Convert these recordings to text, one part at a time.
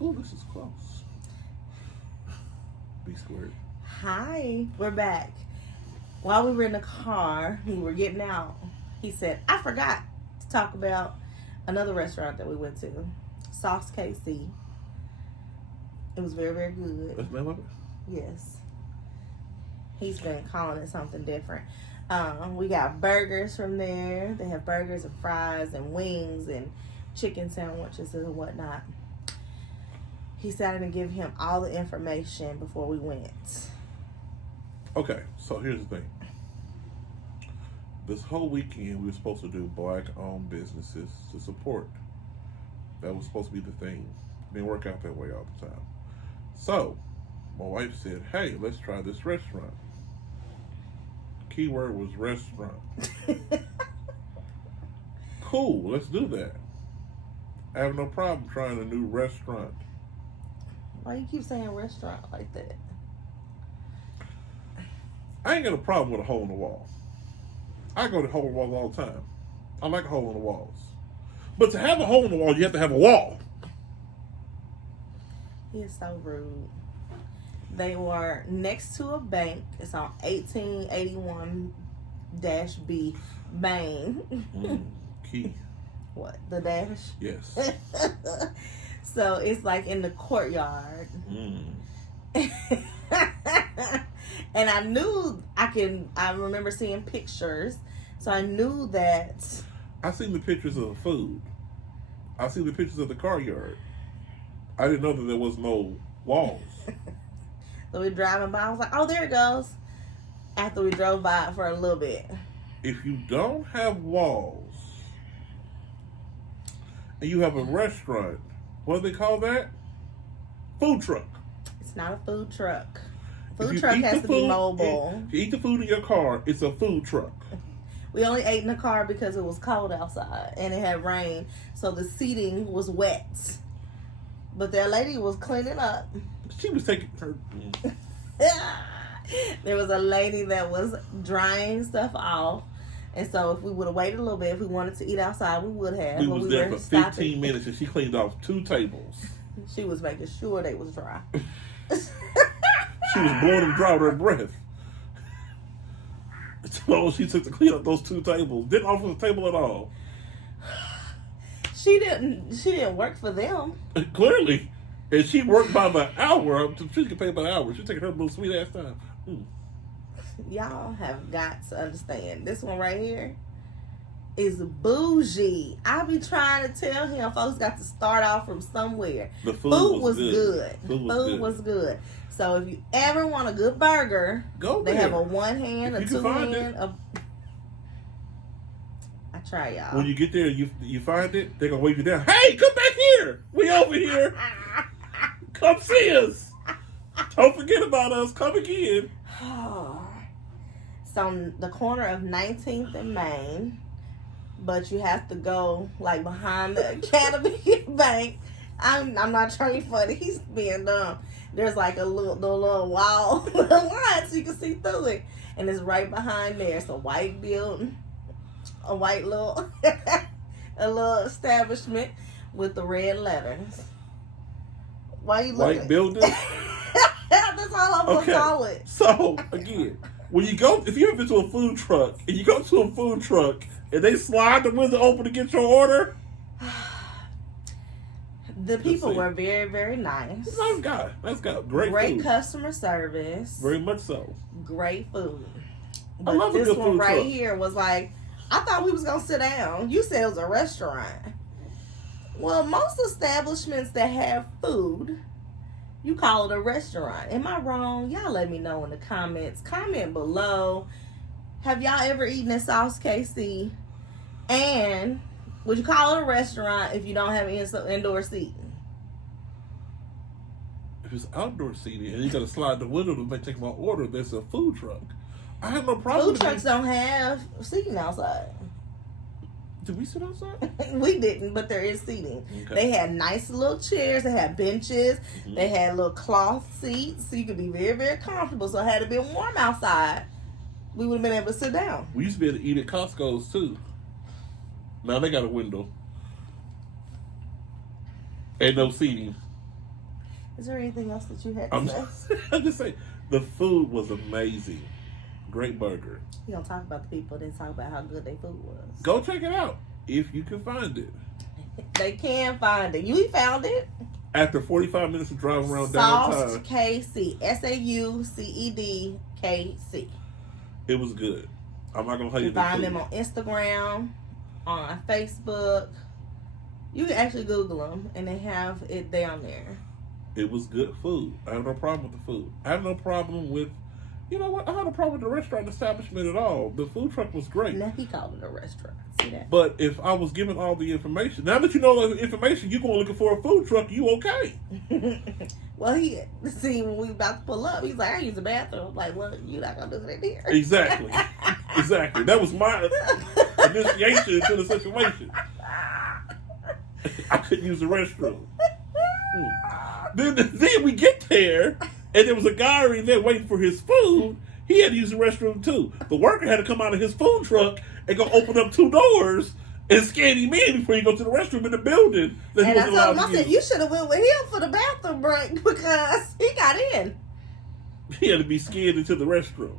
Oh, this is close. B squared. Hi, we're back. While we were in the car, we were getting out, he said, I forgot to talk about another restaurant that we went to, SaucedKC. It was very, very good. That's the name of it? Yes. He's been calling it something different. We got burgers from there. They have burgers and fries and wings and chicken sandwiches and whatnot. He said I didn't give him all the information before we went. Okay, so here's the thing. This whole weekend we were supposed to do black-owned businesses to support. That was supposed to be the thing. Didn't work out that way all the time. So, my wife said, hey, let's try this restaurant. Keyword was restaurant. Cool, let's do that. I have no problem trying a new restaurant. Why you keep saying restaurant like that? I ain't got a problem with a hole in the wall. I go to hole in the wall all the time. I like a hole in the walls. But to have a hole in the wall, you have to have a wall. He is so rude. They were next to a bank. It's on 1881-B Main. Key. What? The dash? Yes. So it's like in the courtyard. And I knew I remember seeing pictures. So I knew that. I seen the pictures of the food. I seen the pictures of the car yard. I didn't know that there was no walls. So we driving by. I was like, oh, there it goes. After we drove by for a little bit. If you don't have walls and you have a restaurant, what do they call that? Food truck. It's not a food truck. Food truck has to be mobile. If you eat the food in your car, it's a food truck. We only ate in the car because it was cold outside and it had rain, so the seating was wet. But that lady was cleaning up. She was taking her. There was a lady that was drying stuff off. And so if we would have waited a little bit, if we wanted to eat outside, we would have. We was there for 15 minutes and she cleaned off 2 tables. She was making sure they was dry. She was blowing them dry with her breath. So she took to clean up those 2 tables. Didn't offer the table at all. She didn't work for them. Clearly. And she worked by the hour. She could pay by the hour. She's taking her little sweet ass time. Y'all have got to understand. This one right here is bougie. I be trying to tell him folks got to start off from somewhere. The food was good. Food was good. So if you ever want a good burger, go they there. have a 1 hand, a 2 hand. I try, y'all. When you get there, you find it, they're gonna wave you down. Hey, come back here. We over here. Come see us. Don't forget about us. Come again. It's on the corner of 19th and Main, but you have to go like behind the Academy Bank. I'm not trying to be funny. He's being dumb. There's like a little wall line so you can see through it, and it's right behind there. It's a white building, a white little a little establishment with the red letters. Why you looking? White building. That's all I'm gonna call it. So again, when you go, if you ever been to a food truck and you go to a food truck and they slide the window open to get your order, the people were very, very nice. Nice guy. Nice guy. Great food. Customer service. Very much so. Great food. I love But this good one food right truck. here was like, I thought we was gonna sit down. You said it was a restaurant. Well, most establishments that have food, you call it a restaurant. Am I wrong? Y'all let me know in the comments. Comment below. Have y'all ever eaten at SaucedKC? And would you call it a restaurant if you don't have indoor seating? If it's outdoor seating and you got to slide the window to take my order, there's a food truck. I have no problem. Food trucks don't have seating outside. Did we sit outside? We didn't, but there is seating. Okay. They had nice little chairs. They had benches. Mm-hmm. They had little cloth seats, so you could be very, very comfortable. So had it been warm outside, we would have been able to sit down. We used to be able to eat at Costco's too. Now they got a window and no seating. Is there anything else that you had to say? I'm just saying, the food was amazing. Great burger. You don't talk about the people, then talk about how good their food was. Go check it out if you can find it. They can find it. You found it. After 45 minutes of driving around downtown. SaucedKC. SaucedKC. It was good. I'm not gonna tell You you can find the them on Instagram, on Facebook. You can actually Google them, and they have it down there. It was good food. I have no problem with the food. I have no problem with, you know what? I have no problem with the restaurant establishment at all. The food truck was great. Now he called it a restaurant. See that? But if I was given all the information, now that you know all the information, you going looking for a food truck, you okay? Well, when we about to pull up, he's like, I use the bathroom. I'm like, well, you're not going to do it in here. Exactly. Exactly. That was my initiation to the situation. I couldn't use the restroom. Then we get there, and there was a guy already there waiting for his food. He had to use the restroom too. The worker had to come out of his food truck and go open up 2 doors and scan him in before you go to the restroom in the building. And I told him, I said, you should have went with him for the bathroom break because he got in. He had to be scanned into the restroom.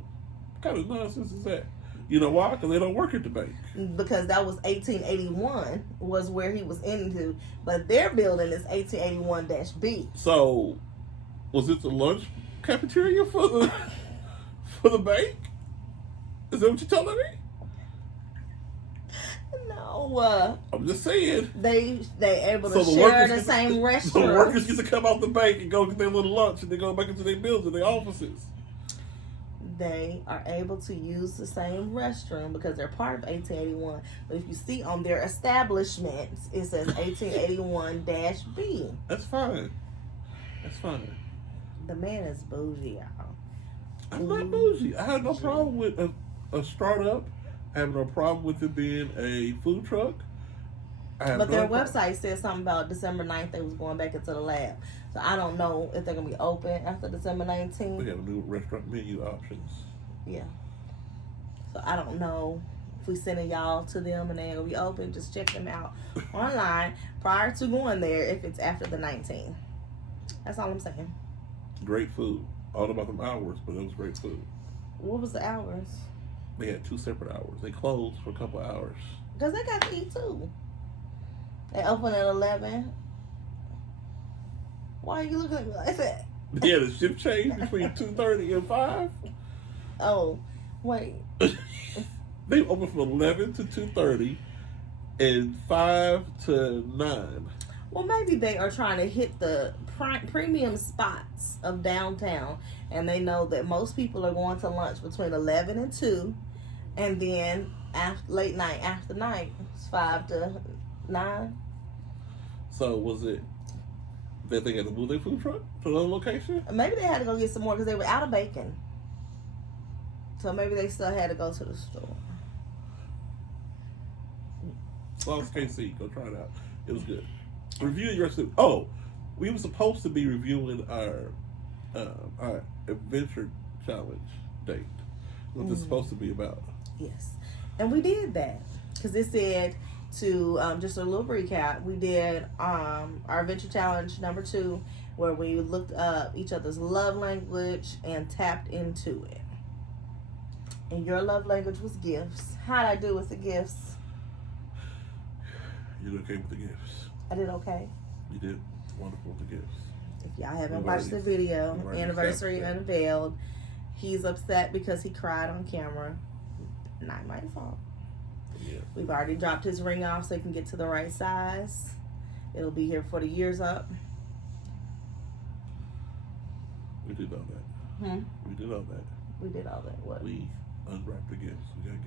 What kind of nonsense is that? You know why? Because they don't work at the bank. Because that was 1881 was where he was into. But their building is 1881-B. So, was it the lunch cafeteria for the bank? Is that what you're telling me? No. I'm just saying. They able to share the same restroom. So the workers get to come out the bank and go get their little lunch and they go back into their buildings, their offices. They are able to use the same restroom because they're part of 1881. But if you see on their establishments, it says 1881-B. That's fine. That's fine. The man is bougie, y'all. I'm not bougie. I have no problem with a startup. I have no problem with it being a food truck. But their website says something about December 9th they was going back into the lab. So I don't know if they're going to be open after December 19th. We have new restaurant menu options. Yeah. So I don't know if we sending y'all to them and they're going to be open. Just check them out online prior to going there if it's after the 19th. That's all I'm saying. Great food. All about them hours, but it was great food. What was the hours? They had 2 separate hours. They closed for a couple hours. Because they got to eat too. They open at 11. Why are you looking at me like that? Yeah, the shift change between 2:30 and 5. Oh, wait. They open from 11 to 2:30 and 5 to 9. Well, maybe they are trying to hit the premium spots of downtown, and they know that most people are going to lunch between 11 and 2, and then late night, after night, it's 5 to 9. So was it that they had to move their food truck to another location? Maybe they had to go get some more because they were out of bacon. So maybe they still had to go to the store. SaucedKC, go try it out. It was good. Review your recipe. Oh, we were supposed to be reviewing our adventure challenge date. What this is supposed to be about. Yes, and we did that because it said to just a little recap. We did our adventure challenge number 2, where we looked up each other's love language and tapped into it. And your love language was gifts. How'd I do with the gifts? You did okay with the gifts. I did okay. You did wonderful with the gifts. If y'all haven't watched the video, Anniversary Unveiled, he's upset because he cried on camera. Not my fault. Yeah. We've already dropped his ring off so he can get to the right size. It'll be here for the years up. We did all that. We did all that. We did all that. What? We unwrapped the gifts. We got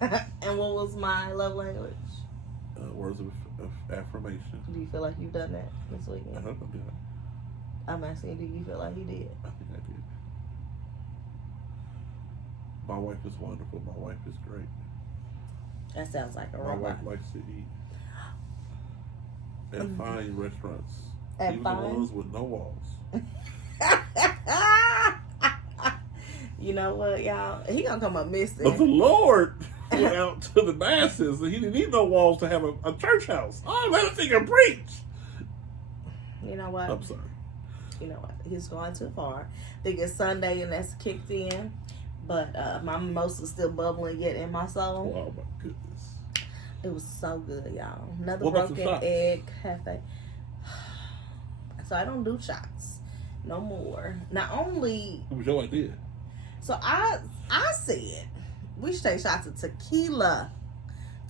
gifts. And what was my love language? Words of affirmation. Do you feel like you've done that this weekend? I hope I did. I'm asking, do you feel like he did? I think I did. My wife is wonderful. My wife is great. That sounds like a My robot. wife likes to eat at fine restaurants. At even fine? the ones with no walls. You know what, y'all? He gonna come up missing. But the Lord went out to the masses, and He didn't need no walls to have a church house. Oh, let a finger preach. You know what? I'm sorry. you know what? He's going too far. I think it's Sunday and that's kicked in. But my mimosa's still bubbling yet in my soul. Oh my goodness. It was so good, y'all. Another What about broken some shots? egg cafe. So I don't do shots no more. Not only, What was your idea? so I said we should take shots of tequila.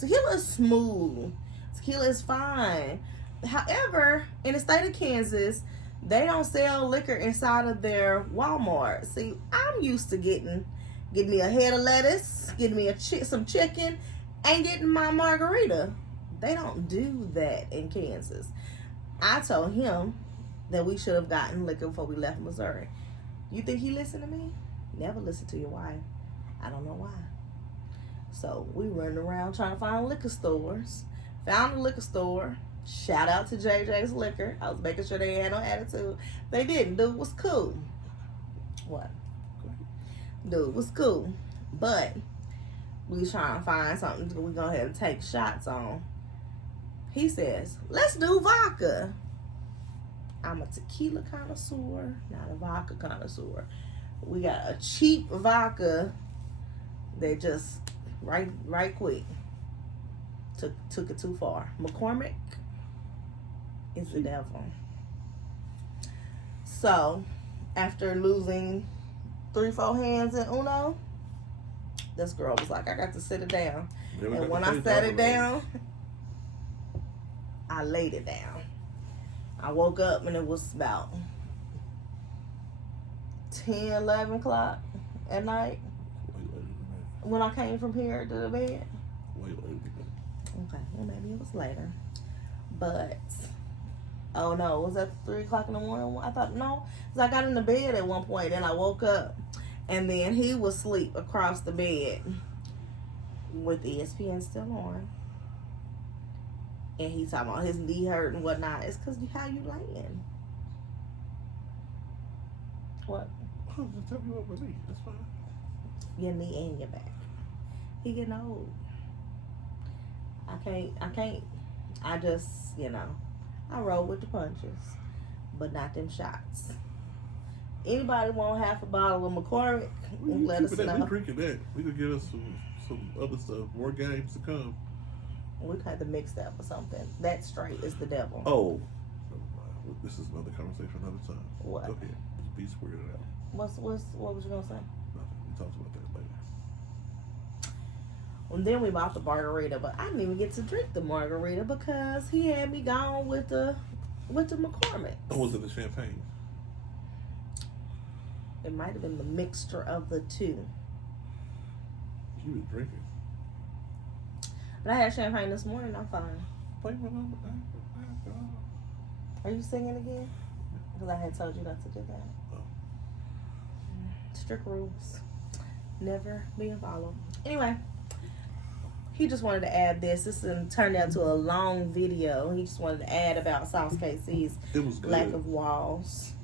Tequila is smooth. Tequila is fine. However, in the state of Kansas, they don't sell liquor inside of their Walmart. See, I'm used to getting me a head of lettuce, getting me some chicken, and getting my margarita. They don't do that in Kansas. I told him that we should have gotten liquor before we left Missouri. You think he listened to me? Never listen to your wife. I don't know why. So we running around trying to find liquor stores. Found a liquor store. Shout out to JJ's Liquor. I was making sure they had no attitude. They didn't. Dude was cool. What? Dude was cool. But we was trying to find something we go ahead and take shots on. He says, let's do vodka. I'm a tequila connoisseur, not a vodka connoisseur. We got a cheap vodka that just right quick took it too far. McCormick is the devil. So after losing 3-4 hands in Uno, this girl was like, I got to sit it down. And when I sat it down, I laid it down. I woke up and it was about 10, 11 o'clock at night when I came from here to the bed. Way later than that. Okay, well maybe it was later. But, oh no, was that 3 o'clock in the morning? I thought, no. So I got in the bed at one point and I woke up. And then he was asleep across the bed with ESPN still on. And he talking about his knee hurt and whatnot. It's because how you laying. What? Oh, just tell me what with me. That's fine. Your knee and your back. He getting old. I can't. I just, I roll with the punches. But not them shots. Anybody want half a bottle of McCormick? Let us know. We drinking that. We could get us some other stuff. More games to come. We had to mix that or something. That straight is the devil. Oh, never mind. This is another conversation another time. What? Go ahead. Just be squared out. What was you gonna say? Nothing. We talked about that later. And then we bought the margarita, but I didn't even get to drink the margarita because he had me gone with the McCormick. Or was it the champagne? It might have been the mixture of the two. You was drinking. But I had champagne this morning. I'm fine. Play my number. Are you singing again? Because I had told you not to do that. Oh. Strict rules. Never being followed. Anyway, he just wanted to add this. This turned out to a long video. He just wanted to add about SaucedKC's lack of walls.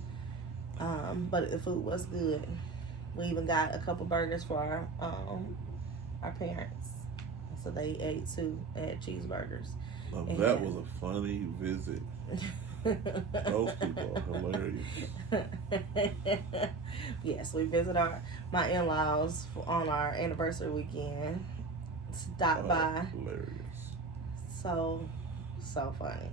But the food was good. We even got a couple burgers for our parents. So they ate too. They had cheeseburgers. Now, that was a funny visit. Those people are hilarious. Yes, we visit my in-laws on our anniversary weekend. Stopped by. Hilarious. So funny.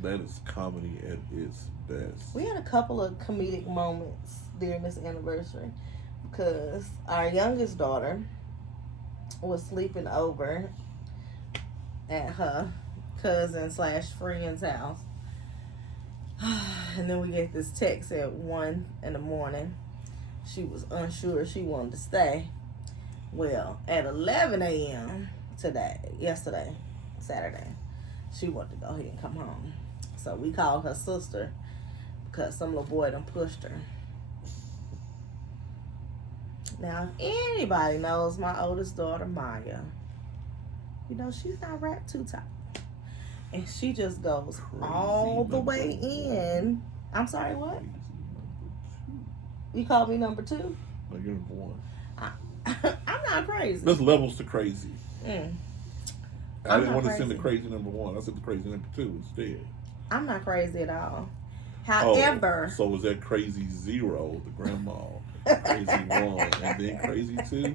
That is comedy at its best. We had a couple of comedic moments during this anniversary because our youngest daughter was sleeping over at her cousin/friend's house. And then we get this text at 1 in the morning. She was unsure she wanted to stay. Well, at 11 a.m. yesterday, Saturday, she wanted to go ahead and come home. So we called her sister because some little boy done pushed her. Now, if anybody knows my oldest daughter, Maya, she's not wrapped too tight. And she just goes all the way in. I'm sorry, what? You called me number 2? No, you're number 1. I'm not crazy. There's levels to crazy. Mm. I didn't want to send the crazy number 1. I sent the crazy number 2 instead. I'm not crazy at all. However, so was that crazy 0, the grandma, crazy 1, and then crazy 2?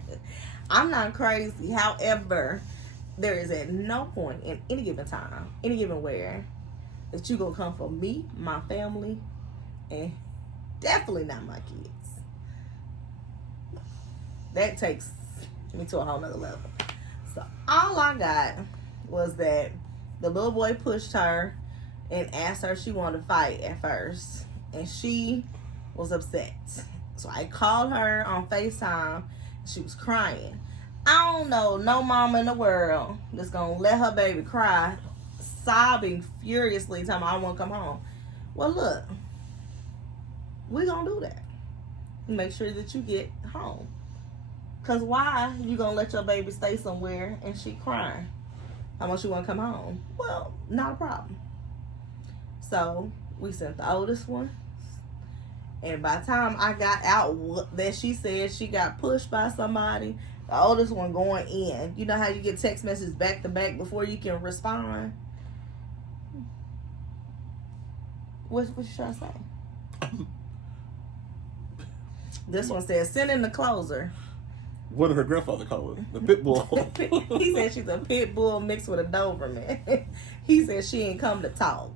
I'm not crazy. However, there is at no point in any given time, any given where, that you gonna come for me, my family, and definitely not my kids. That takes me to a whole nother level. So all I got was that the little boy pushed her and asked her if she wanted to fight at first, and she was upset. So I called her on FaceTime. She was crying. I don't know no mama in the world that's gonna let her baby cry, sobbing furiously, telling me I want to come home. Well, look, we gonna do that. Make sure that you get home. Cause why you gonna let your baby stay somewhere and she crying? How much you wanna come home? Well, not a problem. So we sent the oldest one, and by the time I got out that she said she got pushed by somebody, the oldest one going in. You know how you get text messages back to back before you can respond? What you trying to say? This one says, send in the closer. What did her grandfather call her? The pit bull. He said she's a pit bull mixed with a Doberman. He said she ain't come to talk.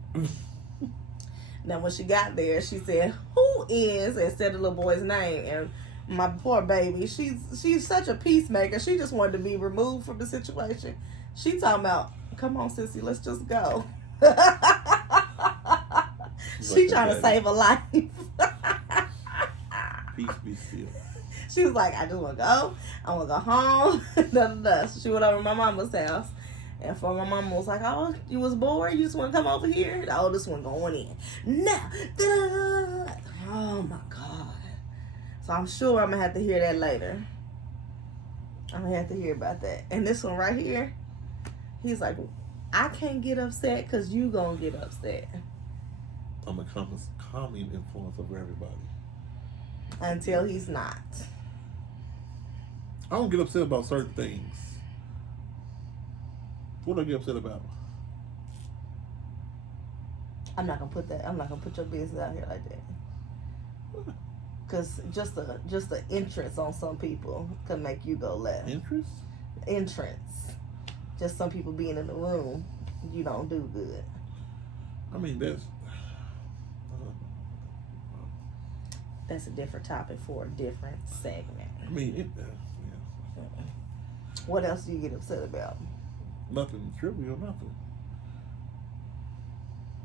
Now when she got there, she said, who is, and said the little boy's name. And my poor baby, she's such a peacemaker. She just wanted to be removed from the situation. She talking about, come on, sissy, let's just go. She trying to save a life. Peace be still. She was like, I just want to go. I want to go home. So she went over to my mama's house. And for my mama was like, oh, you was bored? You just want to come over here? The oldest one going in. No. Da-da. Oh, my God. So I'm sure I'm going to have to hear that later. I'm going to have to hear about that. And this one right here, he's like, I can't get upset because you going to get upset. I'm a calming influence over everybody. Until he's not. I don't get upset about certain things. What do I get upset about? I'm not gonna put your business out here like that. Cause just the entrance on some people can make you go left. Interest? Entrance. Just some people being in the room, you don't do good. I mean, that's a different topic for a different segment. I mean, yeah. What else do you get upset about? Nothing trivial, nothing.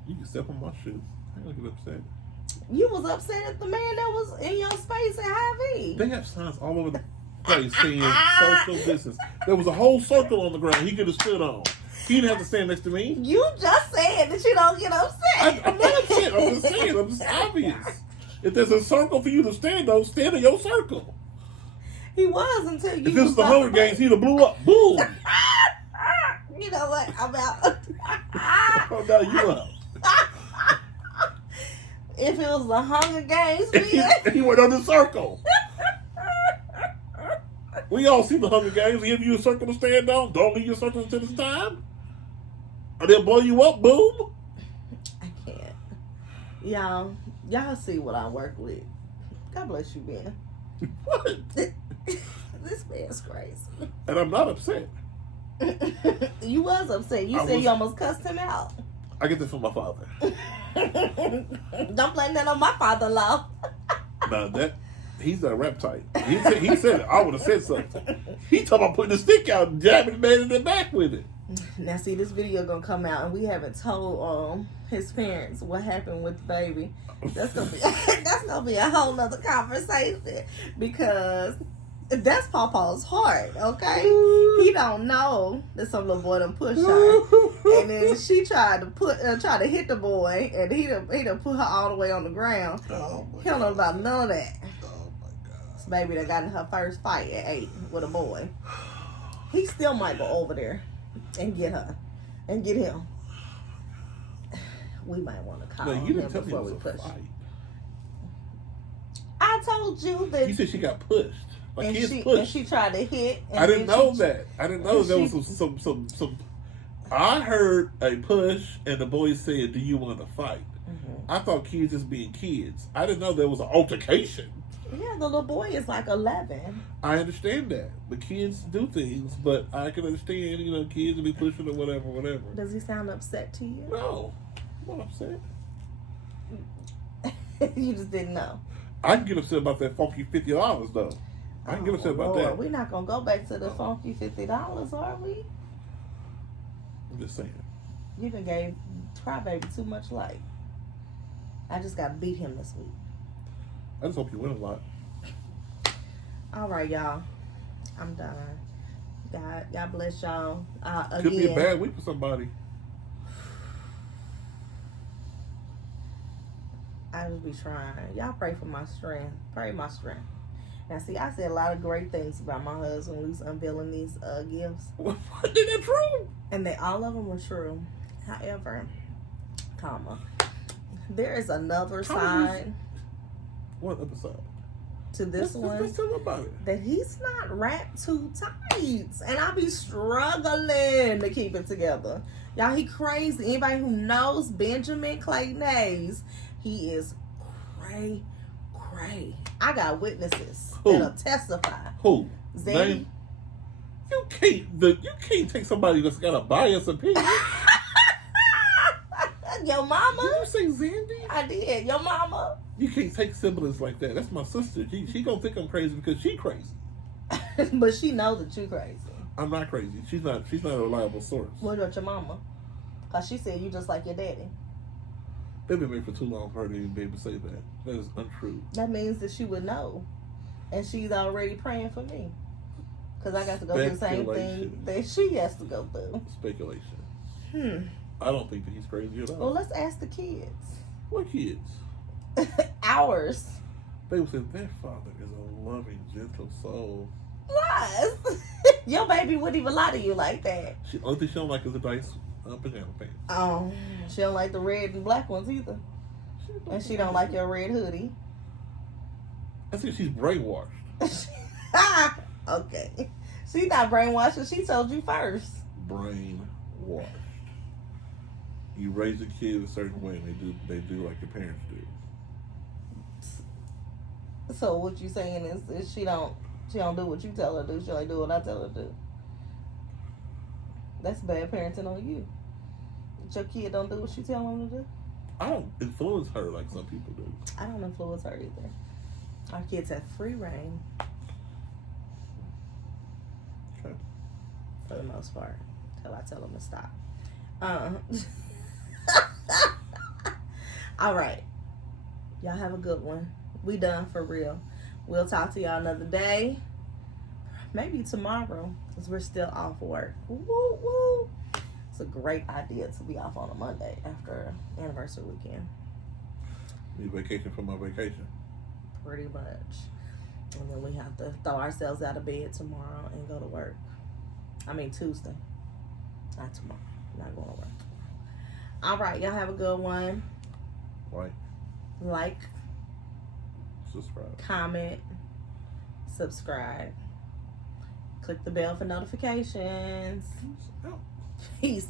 You can step on my shoe. I ain't gonna get upset. You was upset at the man that was in your space at Hy-Vee. They have signs all over the place saying social distance. There was a whole circle on the ground he could have stood on. He didn't have to stand next to me. You just said that you don't get upset. I'm not upset. I'm just saying. I'm just obvious. If there's a circle for you to stand on, stand in your circle. He was until you. If this was the Hunger Games, he'd have blew up. Boom. You know what? I'm out. Oh, no, you up. If it was the Hunger Games, he went on the circle. We all see the Hunger Games. They give you a circle to stand on. Don't leave your circle until it's time. Or they'll blow you up. Boom. I can't. Y'all see what I work with. God bless you, man. What? This man's crazy. And I'm not upset. You was upset. You said you almost cussed him out. I get this from my father. Don't blame that on my father-in-law. Now he's a rep type. He said it. I would have said something. He talking about putting the stick out and jabbing the man in the back with it. Now see, this video gonna come out and we haven't told his parents what happened with the baby. That's gonna be a whole nother conversation because that's Pawpaw's heart, okay? He don't know that some little boy done pushed her, and then she tried to hit the boy, and he done put her all the way on the ground. He don't know about none of that. Oh my God! This baby that got in her first fight at 8 with a boy. He still might go over there and get her and get him. We might want to call him before we push. I told you that. You said she got pushed. Like and kids she, pushed. And she tried to hit. And I didn't know that. I didn't know there was some. I heard a push, and the boy said, "Do you want to fight?" Mm-hmm. I thought kids just being kids. I didn't know there was an altercation. Yeah, the little boy is like 11. I understand that. The kids do things, but I can understand, kids will be pushing or whatever. Does he sound upset to you? No. I'm not upset. You just didn't know. I can get upset about that funky $50 though. I can get upset about that. We're not gonna go back to the funky $50, are we? I'm just saying. You done gave Crybaby too much light. I just gotta beat him this week. I just hope you win a lot. All right, y'all. I'm done. God bless y'all. Could be a bad week for somebody. I just be trying. Y'all pray for my strength. Pray my strength. Now, see, I said a lot of great things about my husband when we was unveiling these gifts. What? Isn't that true? And all of them were true. However, there is another side. What other side? To this one. Let's tell them about it. That he's not wrapped too tight. And I be struggling to keep it together. Y'all, he crazy. Anybody who knows Benjamin Clayton Hayes, he is cray. I got witnesses that'll testify. Who? Zandy. You can't take somebody that's got a biased opinion. Your mama? Did you say Zandy? I did. Your mama? You can't take siblings like that. That's my sister. She gonna think I'm crazy because she crazy. But she knows that you crazy. I'm not crazy. She's not a reliable source. What about your mama? Cause she said you just like your daddy. They've been married for too long for her to even be able to say that. That is untrue. That means that she would know. And she's already praying for me. Because I got to go through the same thing that she has to go through. Speculation. I don't think that he's crazy at all. Well, let's ask the kids. What kids? Ours. They would say, their father is a loving, gentle soul. Lies. Your baby wouldn't even lie to you like that. Only thing she don't like is the nice pajama pants. Oh, she don't like the red and black ones either. And she don't like your red hoodie. I think she's brainwashed. Okay. She's not brainwashed. She told you first. Brainwashed. You raise a kid a certain way, and they do like your parents do. So what you saying is she don't do what you tell her to do. She only do what I tell her to do. That's bad parenting on you. Your kid don't do what you tell him to do. I don't influence her like some people do. I don't influence her either. Our kids have free reign. Okay. For the most part, till I tell them to stop. All right. Y'all have a good one. We done for real. We'll talk to y'all another day. Maybe tomorrow, because we're still off work. Woo, woo. It's a great idea to be off on a Monday after anniversary weekend. Need vacation from my vacation. Pretty much. And then we have to throw ourselves out of bed tomorrow and go to work. I mean, Tuesday. Not tomorrow. I'm not going to work tomorrow. All right. Y'all have a good one. Like. Subscribe. Comment. Subscribe. Click the bell for notifications. Peace.